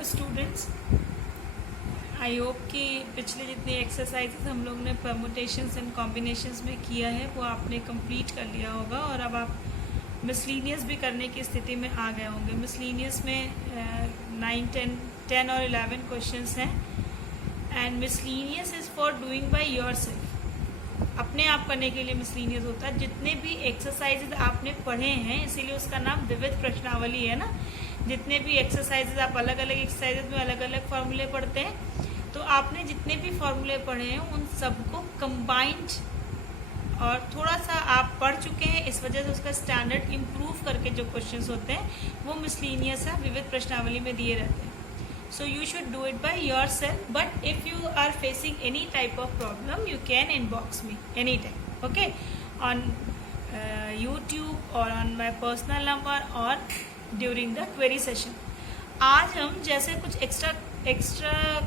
Hello students, आई hope कि पिछले जितनी एक्सरसाइजेस हम लोग ने परमुटेशंस एंड कॉम्बिनेशंस में किया है वो आपने कंप्लीट कर लिया होगा और अब आप मिसलीनियस भी करने की स्थिति में आ गए होंगे। मिसलीनियस में 9, 10 और 11 क्वेश्चंस हैं and miscellaneous is for doing by yourself. अपने आप करने के लिए मिसलीनियस होता है। जितने भी एक्सरसाइजेज आपने पढ़े हैं, इसीलिए उसका नाम विविध प्रश्नावली है ना। जितने भी एक्सरसाइजेज आप अलग अलग एक्सरसाइजेज में अलग अलग फार्मूले पढ़ते हैं, तो आपने जितने भी फार्मूले पढ़े हैं उन सबको कंबाइंड और थोड़ा सा आप पढ़ चुके हैं, इस वजह से उसका स्टैंडर्ड इम्प्रूव करके जो क्वेश्चंस होते हैं वो मिसलीनियस है, विविध प्रश्नावली में दिए रहते हैं। So you should do it by yourself, but if you are facing any type of problem, you can inbox me anytime, okay, on YouTube or on my personal number or during the query session. आज हम जैसे कुछ extra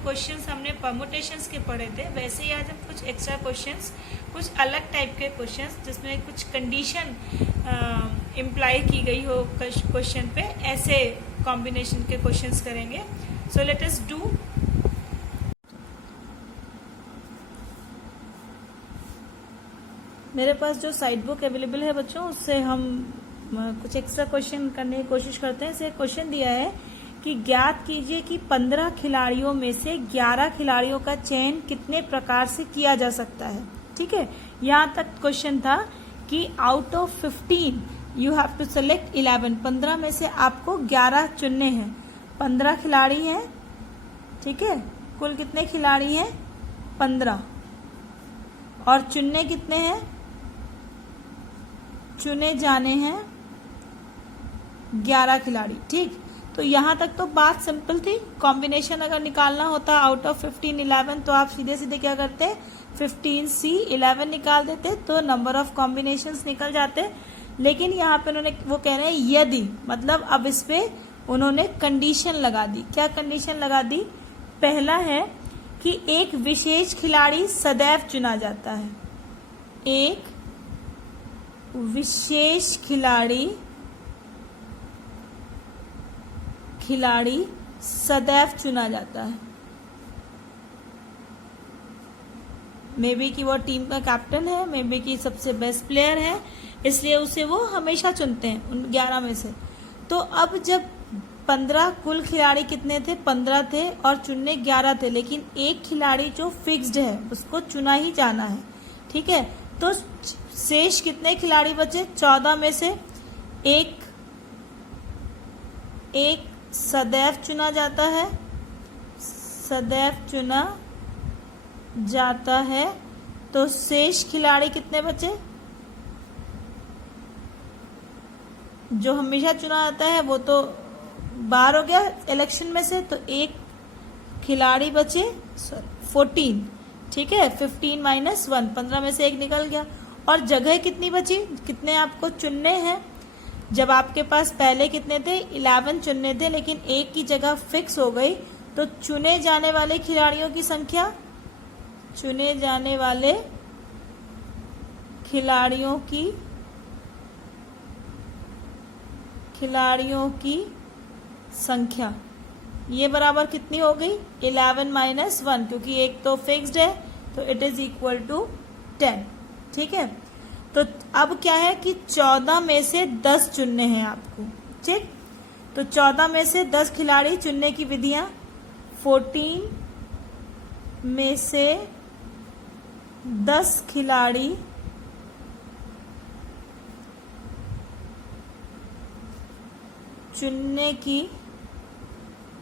questions हमने permutations के पढ़े थे, वैसे ही आज हम कुछ एक्स्ट्रा क्वेश्चंस, कुछ अलग टाइप के क्वेश्चंस जिसमें कुछ कंडीशन इम्प्लाई की गई हो क्वेश्चन पे, ऐसे कॉम्बिनेशन के क्वेश्चंस करेंगे। So let us do. मेरे पास जो साइड बुक अवेलेबल है बच्चों, उससे हम कुछ एक्स्ट्रा क्वेश्चन करने की कोशिश करते हैं। इसे क्वेश्चन दिया है कि ज्ञात कीजिए कि 15 खिलाड़ियों में से 11 खिलाड़ियों का चयन कितने प्रकार से किया जा सकता है। ठीक है, यहाँ तक क्वेश्चन था कि out of 15 you have to select 11। 15 में से आपको 11 चुनने हैं। 15 खिलाड़ी हैं, ठीक है, कुल कितने खिलाड़ी हैं? 15। और चुनने कितने हैं? चुने जाने हैं 11 खिलाड़ी। ठीक, तो यहां तक तो बात सिंपल थी। कॉम्बिनेशन अगर निकालना होता आउट ऑफ 15 11, तो आप सीधे सीधे क्या करते? 15C 11 निकाल देते, तो नंबर ऑफ कॉम्बिनेशंस निकल जाते। लेकिन यहाँ पे उन्होंने वो कह रहे हैं यदि, मतलब अब इस पे उन्होंने कंडीशन लगा दी। क्या कंडीशन लगा दी? पहला है कि एक विशेष खिलाड़ी सदैव चुना जाता है। एक विशेष खिलाड़ी सदैव चुना जाता है। मे बी कि वो टीम का कैप्टन है, मे बी कि सबसे बेस्ट प्लेयर है, इसलिए उसे वो हमेशा चुनते हैं उन 11 में से। तो अब जब 15 कुल खिलाड़ी कितने थे? 15 थे और चुनने 11 थे, लेकिन एक खिलाड़ी जो फिक्स्ड है उसको चुना ही जाना है। ठीक है, तो शेष कितने खिलाड़ी बचे? 14 में से एक सदैव चुना जाता है, सदैव चुना जाता है। तो शेष खिलाड़ी कितने बचे? जो हमेशा चुना जाता है वो तो बाहर हो गया इलेक्शन में से, तो एक खिलाड़ी बचे 14। ठीक है, 15 - 1, 15 में से एक निकल गया। और जगह कितनी बची? कितने आपको चुनने हैं? जब आपके पास पहले कितने थे? 11 चुनने थे, लेकिन एक की जगह फिक्स हो गई, तो चुने जाने वाले खिलाड़ियों की संख्या, चुने जाने वाले खिलाड़ियों की संख्या ये बराबर कितनी हो गई? 11 - 1, क्योंकि एक तो फिक्स्ड है, तो इट इज इक्वल टू 10। ठीक है, तो अब क्या है कि 14 में से 10 चुनने हैं आपको। ठीक, तो 14 में से 10 खिलाड़ी चुनने की विधियां, 14 में से 10 खिलाड़ी चुनने की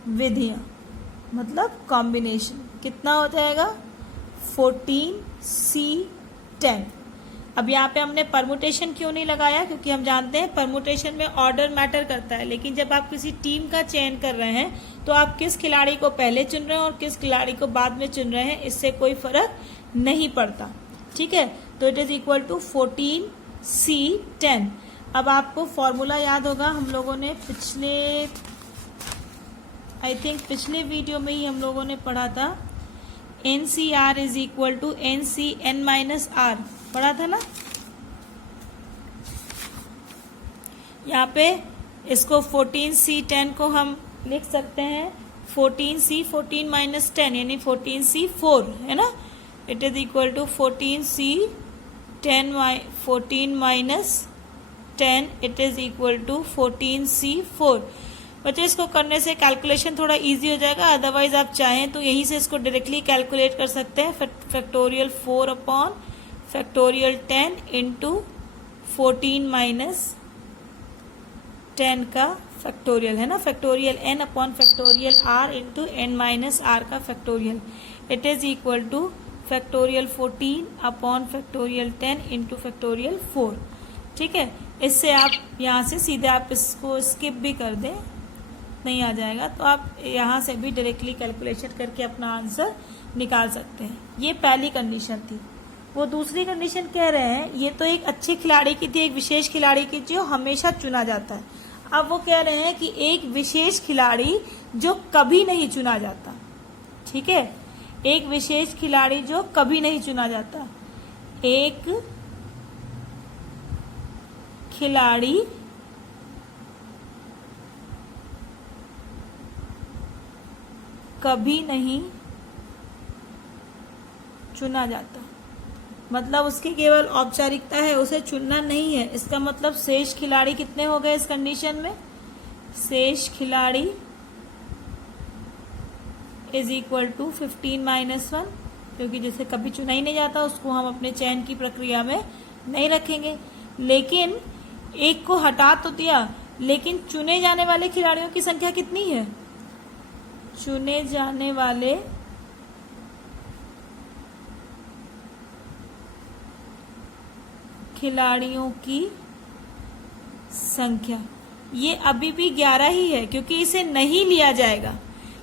विधियां, मतलब कॉम्बिनेशन कितना हो जाएगा? 14C 10। अब यहाँ पे हमने परमुटेशन क्यों नहीं लगाया? क्योंकि हम जानते हैं परमुटेशन में ऑर्डर मैटर करता है, लेकिन जब आप किसी टीम का चयन कर रहे हैं तो आप किस खिलाड़ी को पहले चुन रहे हैं और किस खिलाड़ी को बाद में चुन रहे हैं, इससे कोई फर्क नहीं पड़ता। ठीक है, तो it is equal to 14C 10। अब आपको फॉर्मूला याद होगा, हम लोगों ने पिछले वीडियो में ही हम लोगों ने पढ़ा था, NCR is equal to NCN-R, पढ़ा था ना। यहाँ पे इसको 14C 10 को हम लिख सकते हैं 14c 14 माइनस 10 यानी 14c 4 है ना, it is equal to 14c 14 minus 10 it is equal to 14c 4। बच्चों इसको करने से कैलकुलेशन थोड़ा इजी हो जाएगा, अदरवाइज आप चाहें तो यहीं से इसको डायरेक्टली कैलकुलेट कर सकते हैं। Factorial 4 upon factorial 10 into 14 minus 10 का फैक्टोरियल है ना, factorial n upon factorial r into n minus r का factorial, it is equal to factorial 14 upon factorial 10 into factorial 4। ठीक है, इससे आप यहाँ से सीधे आप इसको स्किप भी कर दें, नहीं आ जाएगा तो आप यहाँ से भी डायरेक्टली कैलकुलेशन करके अपना आंसर निकाल सकते हैं। ये पहली कंडीशन थी। वो दूसरी कंडीशन कह रहे हैं, ये तो एक अच्छे खिलाड़ी की थी, एक विशेष खिलाड़ी की जो हमेशा चुना जाता है। अब वो कह रहे हैं कि एक विशेष खिलाड़ी जो कभी नहीं चुना जाता। ठीक है, एक विशेष खिलाड़ी जो कभी नहीं चुना जाता। एक खिलाड़ी कभी नहीं चुना जाता, मतलब उसकी केवल औपचारिकता है, उसे चुनना नहीं है। इसका मतलब शेष खिलाड़ी कितने हो गए इस कंडीशन में? शेष खिलाड़ी इज इक्वल टू 15 माइनस 1, क्योंकि जैसे कभी चुना ही नहीं जाता उसको हम अपने चयन की प्रक्रिया में नहीं रखेंगे। लेकिन एक को हटा तो दिया, लेकिन चुने जाने वाले खिलाड़ियों की संख्या कितनी है? चुने जाने वाले खिलाड़ियों की संख्या ये अभी भी 11 ही है, क्योंकि इसे नहीं लिया जाएगा,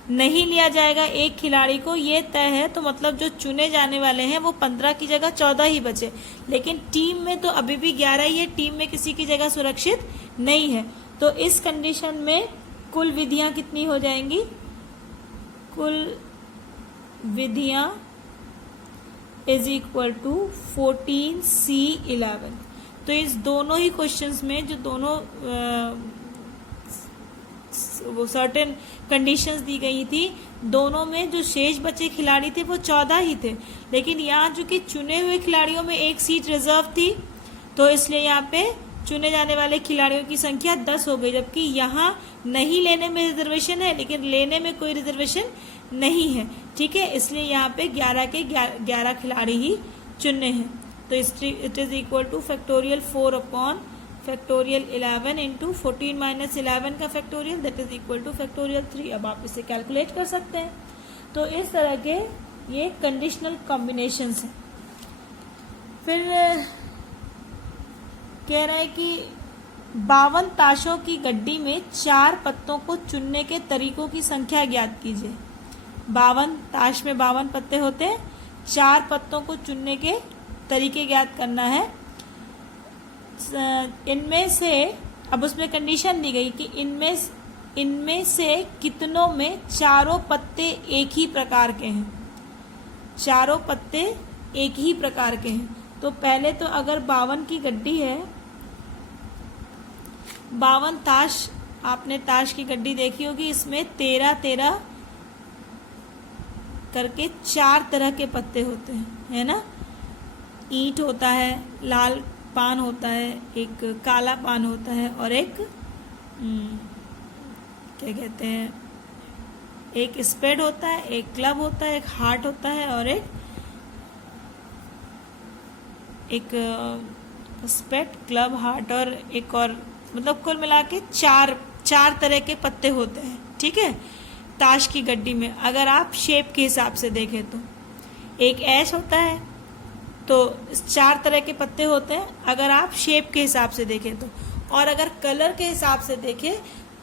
नहीं लिया जाएगा एक खिलाड़ी को, ये तय है। तो मतलब जो चुने जाने वाले हैं वो 15 की जगह 14 ही बचे, लेकिन टीम में तो अभी भी 11 ही है, टीम में किसी की जगह सुरक्षित नहीं है। तो इस कंडीशन में कुल विधियां कितनी हो जाएंगी? कुल विधियां इज इक्वल टू 14C11। तो इस दोनों ही क्वेश्चंस में जो दोनों वो सर्टेन कंडीशंस दी गई थी, दोनों में जो शेष बचे खिलाड़ी थे वो 14 ही थे, लेकिन यहाँ चूंकि चुने हुए खिलाड़ियों में एक सीट रिजर्व थी, तो इसलिए यहाँ पे चुने जाने वाले खिलाड़ियों की संख्या 10 हो गई। जबकि यहाँ नहीं लेने में रिजर्वेशन है, लेकिन लेने में कोई रिजर्वेशन नहीं है। ठीक है, इसलिए यहाँ पे 11 के 11 खिलाड़ी ही चुनने हैं। तो it is equal to factorial 4 upon factorial 11 into 14 minus 11 का factorial, that is equal to factorial 3। अब आप इसे कैलकुलेट कर सकते हैं। तो इस तरह के ये कंडीशनल कॉम्बिनेशंस हैं। फिर कह रहा है कि 52 ताशों की गड्डी में 4 पत्तों को चुनने के तरीकों की संख्या ज्ञात कीजिए। 52 ताश में 52 पत्ते होते हैं, 4 पत्तों को चुनने के तरीके ज्ञात करना है। इनमें से अब उसमें कंडीशन दी गई कि इनमें से कितनों में चारों पत्ते एक ही प्रकार के हैं। चारों पत्ते एक ही प्रकार के हैं। तो पहले तो अगर 52 की गड्डी है, 52 ताश, आपने ताश की गड्डी देखी होगी, इसमें 13 करके 4 तरह के पत्ते होते हैं, है ना। ईंट होता है, लाल पान होता है, एक काला पान होता है, और एक क्या कहते हैं, एक स्पेड होता है, एक क्लब होता है, एक हार्ट होता है, और एक स्पेड, क्लब, हार्ट और एक और, मतलब कुल मिला के 4 तरह के पत्ते होते हैं। ठीक है, ताश की गड्डी में अगर आप शेप के हिसाब से देखें तो एक ऐश होता है, तो 4 तरह के पत्ते होते हैं अगर आप शेप के हिसाब से देखें तो। और अगर कलर के हिसाब से देखें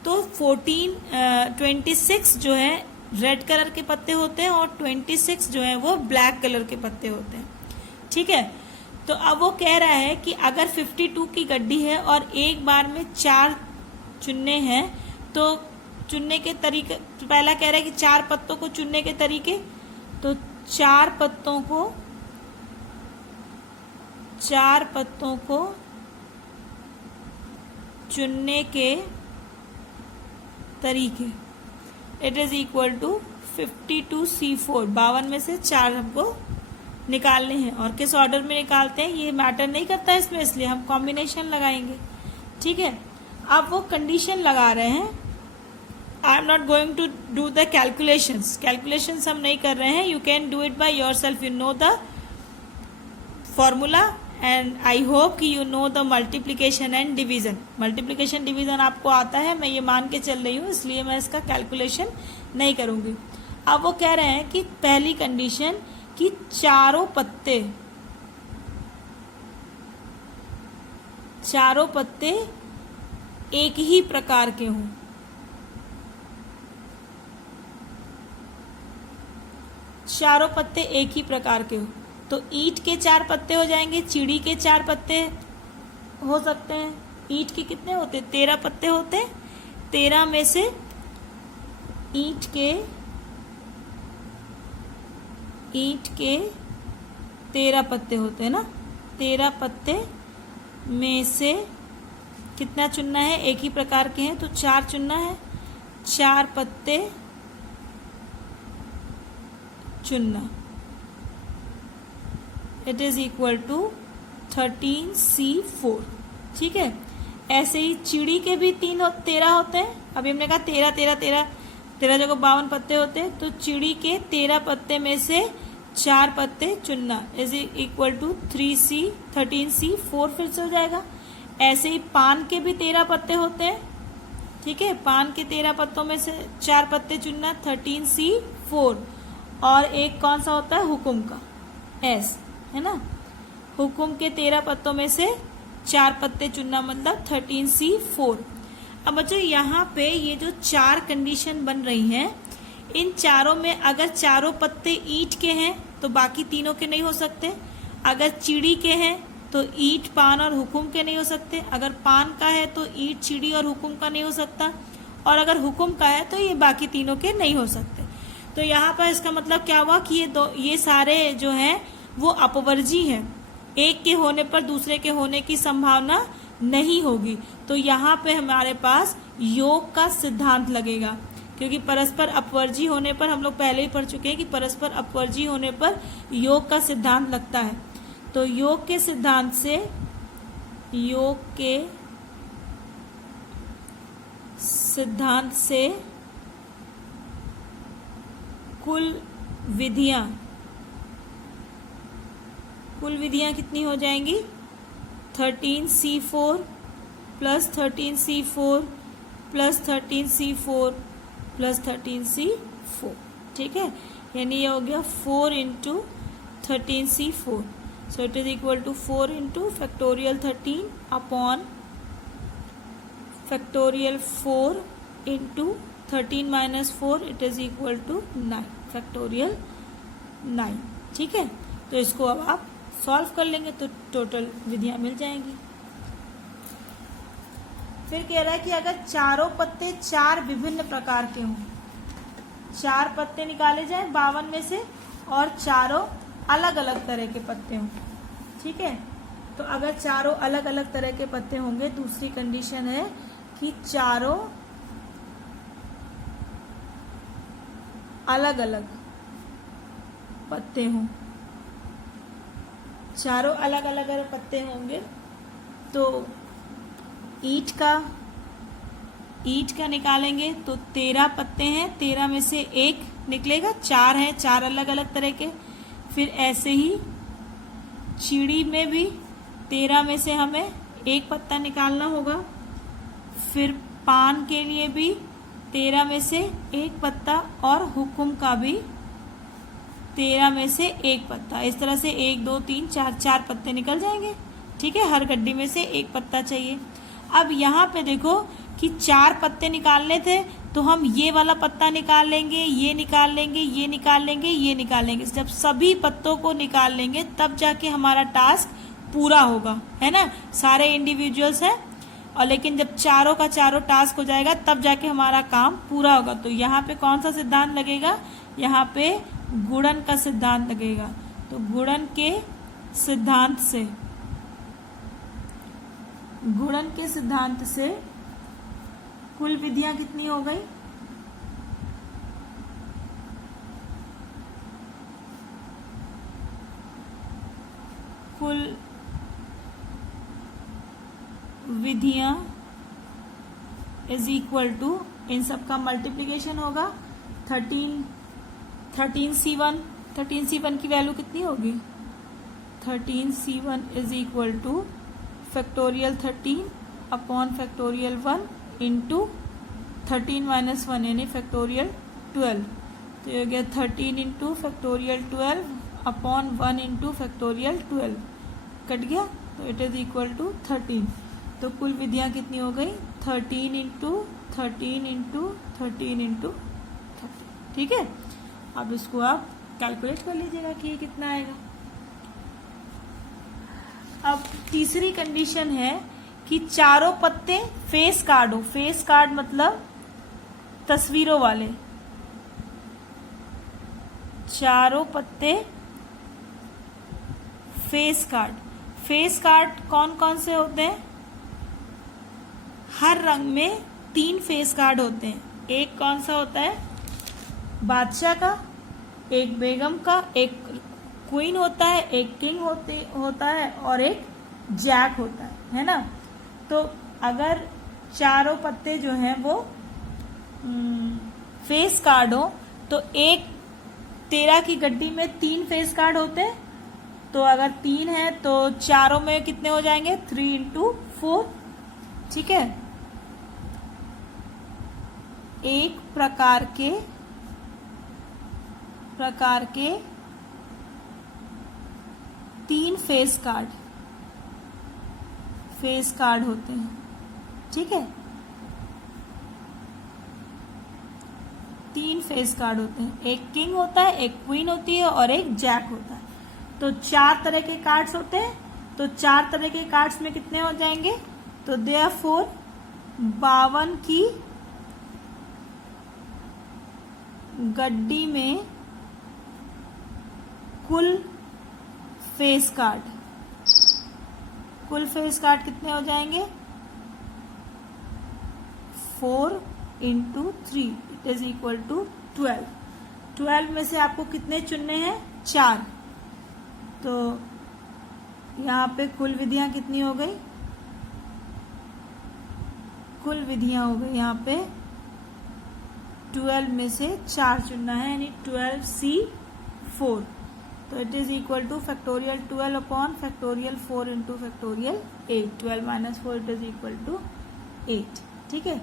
तो 26 जो है रेड कलर के पत्ते होते हैं, और 26 जो है वो ब्लैक कलर के पत्ते होते हैं। ठीक है, तो अब वो कह रहा है कि अगर 52 की गड्डी है और एक बार में 4 चुनने हैं, तो चुनने के तरीके, पहला कह रहा है कि 4 पत्तों को चुनने के तरीके, तो 4 पत्तों को चुनने के तरीके। It is equal to 52C4। 52 में से 4 हमको निकालने हैं, और किस ऑर्डर में निकालते हैं ये मैटर नहीं करता इसमें, इसलिए हम कॉम्बिनेशन लगाएंगे। ठीक है, अब वो कंडीशन लगा रहे हैं। I am not going to do the calculations हम नहीं कर रहे हैं। You can do it by yourself, you know the formula and I hope कि you know the multiplication and division. Multiplication division आपको आता है, मैं ये मान के चल रही हूँ, इसलिए मैं इसका कैलकुलेशन नहीं करूँगी। अब वो कह रहे हैं कि पहली कंडीशन कि चारों पत्ते एक ही प्रकार के हों। चारों पत्ते एक ही प्रकार के हो, तो ईंट के 4 पत्ते हो जाएंगे, चिड़ी के 4 पत्ते हो सकते हैं। ईंट के कितने होते? 13 पत्ते होते। 13 में से ईंट के 13 पत्ते होते हैं ना। 13 पत्ते में से कितना चुनना है? एक ही प्रकार के हैं तो 4 चुनना है। 4 पत्ते चुनना। It is equal to 13C4। ठीक है, ऐसे ही चिड़ी के भी 13 होते हैं। अभी हमने कहा 13 जगह 52 पत्ते होते हैं, तो चिड़ी के 13 पत्ते में से 4 पत्ते चुनना इज इक्वल टू 13C4 फिर से हो जाएगा। ऐसे ही पान के भी 13 पत्ते होते हैं। ठीक है, पान के 13 पत्तों में से 4 पत्ते चुनना 13C4। और एक कौन सा होता है? हुकुम का S, है ना। हुकुम के 13 पत्तों में से 4 पत्ते चुनना, मतलब 13C4। अब बच्चों यहाँ पे ये जो 4 कंडीशन बन रही हैं, इन चारों में अगर चारों पत्ते ईंट के हैं तो बाकी तीनों के नहीं हो सकते। अगर चिड़ी के हैं तो ईंट, पान और हुकुम के नहीं हो सकते। अगर पान का है तो ईंट, चिड़ी और हुकुम का नहीं हो सकता। और अगर हुकुम का है तो ये बाकी तीनों के नहीं हो सकते। तो यहाँ पर इसका मतलब क्या हुआ कि ये सारे जो हैं वो अपवर्जी हैं। एक के होने पर दूसरे के होने की संभावना नहीं होगी। तो यहाँ पे हमारे पास योग का सिद्धांत लगेगा, क्योंकि परस्पर अपवर्जी होने पर हम लोग पहले ही पढ़ चुके हैं कि परस्पर अपवर्जी होने पर योग का सिद्धांत लगता है। तो योग के सिद्धांत से कुल विधियां कितनी हो जाएंगी? 13C4 plus 13C4 plus 13C4 plus 13C4। ठीक है, यानी ये हो गया 4 into 13C4। So it is equal to 4 into factorial 13 upon factorial 4 into 13 minus 4, it is equal to 9 factorial 9। ठीक है, तो इसको अब आप सॉल्व कर लेंगे तो टोटल विधियां मिल जाएंगी। फिर कह रहा है कि अगर चारों पत्ते 4 विभिन्न प्रकार के हों, 4 पत्ते निकाले जाएं 52 में से और चारों अलग अलग तरह के पत्ते हों। ठीक है, तो अगर चारों अलग अलग तरह के पत्ते होंगे, दूसरी कंडीशन है कि चारों अलग अलग पत्ते हों। चारों अलग अलग पत्ते होंगे तो ईंट का निकालेंगे तो 13 पत्ते हैं, 13 में से 1 निकलेगा, 4 हैं, 4 अलग अलग तरह के। फिर ऐसे ही चिड़ी में भी 13 में से हमें 1 पत्ता निकालना होगा। फिर पान के लिए भी 13 में से 1 पत्ता और हुकुम का भी 13 में से 1 पत्ता। इस तरह से 1 2 3 4 पत्ते निकल जाएंगे। ठीक है, हर गड्डी में से 1 पत्ता चाहिए। अब यहाँ पे देखो कि 4 पत्ते निकालने थे तो हम ये वाला पत्ता निकाल लेंगे, ये निकाल लेंगे, ये निकाल लेंगे, ये निकाल लेंगे। जब सभी पत्तों को निकाल लेंगे तब जाके हमारा टास्क पूरा होगा, है ना। सारे इंडिविजुअल्स हैं और लेकिन जब चारों का चारों टास्क हो जाएगा तब जाके हमारा काम पूरा होगा। तो यहाँ पे कौन सा सिद्धांत लगेगा? यहाँ पे गुणन का सिद्धांत लगेगा। तो गुणन के सिद्धांत से कुल विधियां कितनी हो गई? कुल विधियां इज इक्वल टू, इन सब का मल्टीप्लीकेशन होगा 13C1 की वैल्यू कितनी होगी, 13C1 is equal to factorial 13 upon factorial 1 into 13 minus 1 यानी फैक्टोरियल 12। तो ये हो गया 13 into factorial 12 upon 1 into factorial 12, cut गया, तो इट इज इक्वल टू 13। तो कुल विधियां कितनी हो गई, 13 इंटू 13 इंटू 13 इंटू 13। ठीक है, अब इसको आप कैलकुलेट कर लीजिएगा कि ये कितना आएगा। अब तीसरी कंडीशन है कि चारों पत्ते फेस कार्ड हो। फेस कार्ड मतलब तस्वीरों वाले, चारों पत्ते फेस कार्ड। फेस कार्ड कौन कौन से होते हैं, हर रंग में 3 फेस कार्ड होते हैं। एक कौन सा होता है, बादशाह का, एक बेगम का, एक क्वीन होता है, एक किंग होता है और एक जैक होता है ना। तो अगर चारों पत्ते जो हैं वो फेस कार्ड हो तो एक 13 की गड्डी में 3 फेस कार्ड होते हैं। तो अगर 3 है तो चारों में कितने हो जाएंगे, 3 इंटू 4। ठीक है, एक प्रकार के 3 फेस कार्ड होते हैं। ठीक है, 3 फेस कार्ड होते हैं, एक किंग होता है, एक क्वीन होती है और एक जैक होता है। तो 4 तरह के कार्ड्स होते हैं। तो 4 तरह के कार्ड्स में कितने हो जाएंगे, तो देयरफॉर 52 की गड्डी में कुल फेस कार्ड कितने हो जाएंगे, 4 into 3 it is equal to 12। 12 में से आपको कितने चुनने हैं, 4। तो यहाँ पे कुल विधियां कितनी हो गई, कुल विधियां हो गई यहाँ पे 12 में से 4 चुनना है यानी 12C4। तो it is equal to factorial 12 upon factorial 4 into factorial 8। 12 minus 4 it is equal to 8। ठीक है,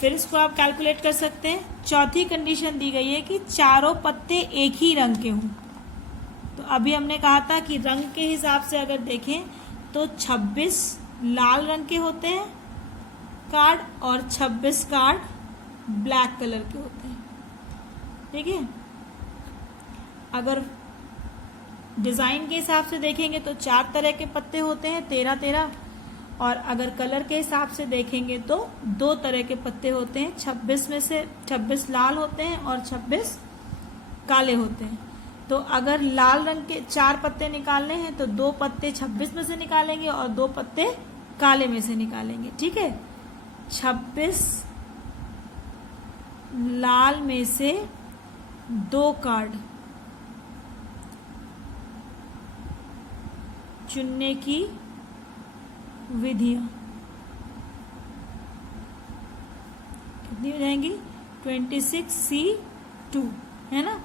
फिर इसको आप कैलकुलेट कर सकते हैं। चौथी कंडीशन दी गई है कि चारों पत्ते एक ही रंग के हों। तो अभी हमने कहा था कि रंग के हिसाब से अगर देखें तो 26 लाल रंग के होते हैं कार्ड और 26 कार्ड ब्लैक कलर के होते हैं। ठीक है, अगर डिजाइन के हिसाब से देखेंगे तो 4 तरह के पत्ते होते हैं, 13-13। और अगर कलर के हिसाब से देखेंगे तो 2 तरह के पत्ते होते हैं, 26 में से 26 लाल होते हैं और 26 काले होते हैं। तो अगर लाल रंग के 4 पत्ते निकालने हैं तो 2 पत्ते 26 में से निकालेंगे और 2 पत्ते काले में से निकालेंगे। ठीक है, 26 लाल में से 2 कार्ड चुनने की विधियां कितनी हो जाएंगी, 26C2 है ना।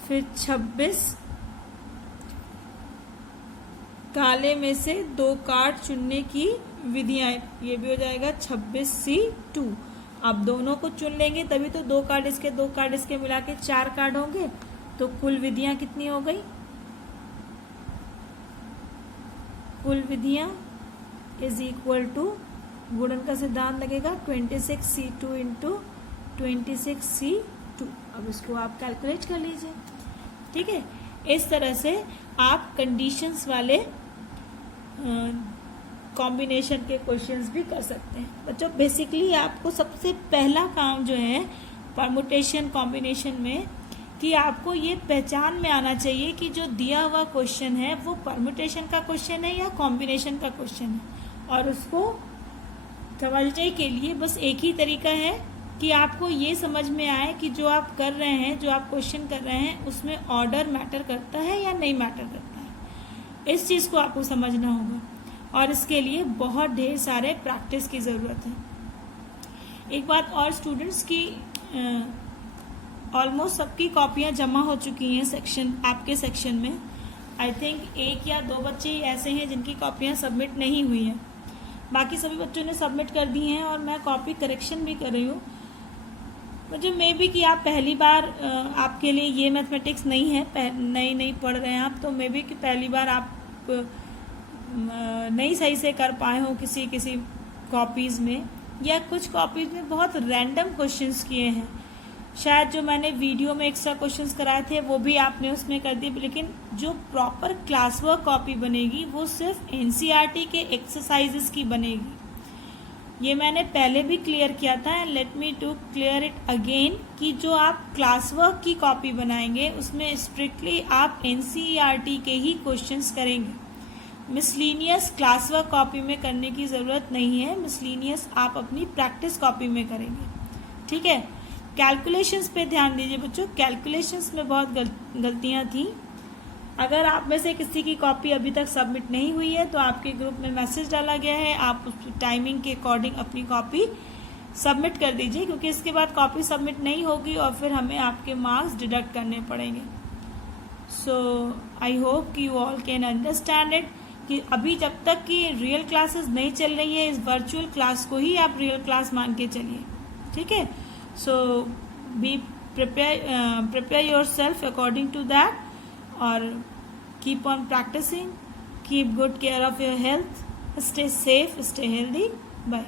फिर 26 काले में से 2 कार्ड चुनने की विधियां, ये भी हो जाएगा 26C2। अब दोनों को चुन लेंगे तभी तो 2 कार्ड इसके 2 कार्ड इसके मिला के 4 कार्ड होंगे। तो कुल विधियां कितनी हो गई, कुल विधियां इज इक्वल टू गुणन का सिद्धांत लगेगा 26C2 इंटू 26C2। अब इसको आप कैलकुलेट कर लीजिए। ठीक है, इस तरह से आप कंडीशंस वाले कॉम्बिनेशन के क्वेश्चंस भी कर सकते हैं। बच्चों बेसिकली आपको सबसे पहला काम जो है परमुटेशन कॉम्बिनेशन में कि आपको ये पहचान में आना चाहिए कि जो दिया हुआ क्वेश्चन है वो परमुटेशन का क्वेश्चन है या कॉम्बिनेशन का क्वेश्चन है। और उसको समझने के लिए बस एक ही तरीका है कि आपको ये समझ में आए कि जो आप कर रहे हैं, जो आप क्वेश्चन कर रहे हैं उसमें ऑर्डर मैटर करता है या नहीं मैटर करता है। इस चीज़ को आपको समझना होगा और इसके लिए बहुत ढेर सारे प्रैक्टिस की ज़रूरत है। एक बात और स्टूडेंट्स की ऑलमोस्ट सबकी कॉपियाँ जमा हो चुकी हैं आपके सेक्शन में। आई थिंक 1 या 2 बच्चे ऐसे हैं जिनकी कॉपियाँ सबमिट नहीं हुई हैं, बाकी सभी बच्चों ने सबमिट कर दी हैं और मैं कॉपी करेक्शन भी कर रही हूँ। मुझे मे बी कि आप पहली बार आपके लिए ये मैथमेटिक्स नहीं है, नई पढ़ रहे हैं आप, तो मे बी कि पहली बार आप नहीं सही से कर पाए हो किसी कॉपीज़ में, या कुछ कॉपीज़ में बहुत रैंडम क्वेश्चंस किए हैं। शायद जो मैंने वीडियो में एक्स्ट्रा क्वेश्चंस कराए थे वो भी आपने उसमें कर दिए, लेकिन जो प्रॉपर क्लास वर्क कॉपी बनेगी वो सिर्फ एनसीईआरटी के एक्सरसाइजेस की बनेगी। ये मैंने पहले भी क्लियर किया था and let me to clear it again कि जो आप क्लास वर्क की कॉपी बनाएंगे उसमें स्ट्रिक्टली आप एनसीईआरटी के ही क्वेश्चंस करेंगे। मिसलीनियस क्लास वर्क कॉपी में करने की ज़रूरत नहीं है, मिसलीनियस आप अपनी प्रैक्टिस कॉपी में करेंगे, ठीक है। कैलकुलेशंस पे ध्यान दीजिए बच्चों, कैलकुलेशंस में बहुत गलतियां थी। अगर आप में से किसी की कॉपी अभी तक सबमिट नहीं हुई है तो आपके ग्रुप में मैसेज डाला गया है, आप उस टाइमिंग के अकॉर्डिंग अपनी कॉपी सबमिट कर दीजिए, क्योंकि इसके बाद कॉपी सबमिट नहीं होगी और फिर हमें आपके मार्क्स डिडक्ट करने पड़ेंगे। सो आई होप कि you all can understand it कि अभी जब तक कि रियल क्लासेस नहीं चल रही है, इस वर्चुअल क्लास को ही आप रियल क्लास मान के चलिए, ठीक है। So prepare yourself according to that, or keep on practicing, keep good care of your health, stay safe, stay healthy. Bye.